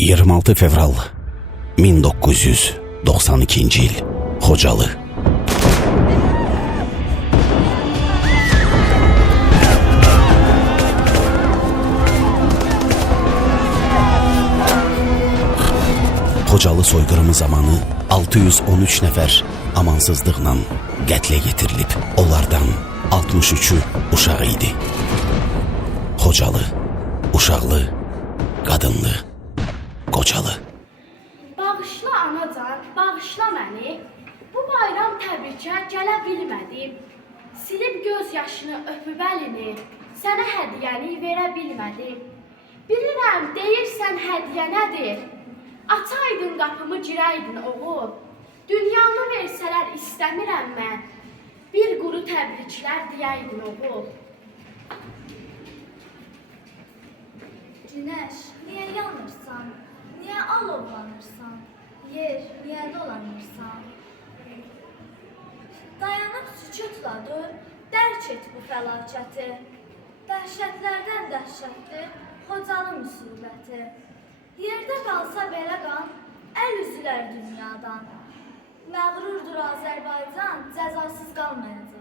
26 fevral 1992 yıl Xocalı. Xocalı soyqırımı zamanı 613 nəfər amansızlıqla qətlə yetirilib. Onlardan 63'ü uşaq idi. Xocalı, uşaqlı, qadınlı, qocalı. Bağışla anacan, bağışla məni. Bu bayram təbrikə gələ bilmədim. Silib göz yaşını öpüb əlini, sənə hədiyyəni verə bilmədim. Bilirəm, deyirsən hədiyyə nədir? Açaydın qapımı, girəydin oğul. Dünyanı versələr istəmirəm mən. Bir quru təbriklər deyəydin oğul. Günəş, niyə yanırsan? Niyə alovlanırsan? Yer, niyə dolanırsan? Dayanıb sükutla dur, dərk et bu fəlakəti. Dəhşətlərdən dəhşətdir Xocalı müsibəti. Yerdə qalsa belə qan, əl üzülər dünyadan. Məğrurdur Azərbaycan, cəzasız qalmayacaq.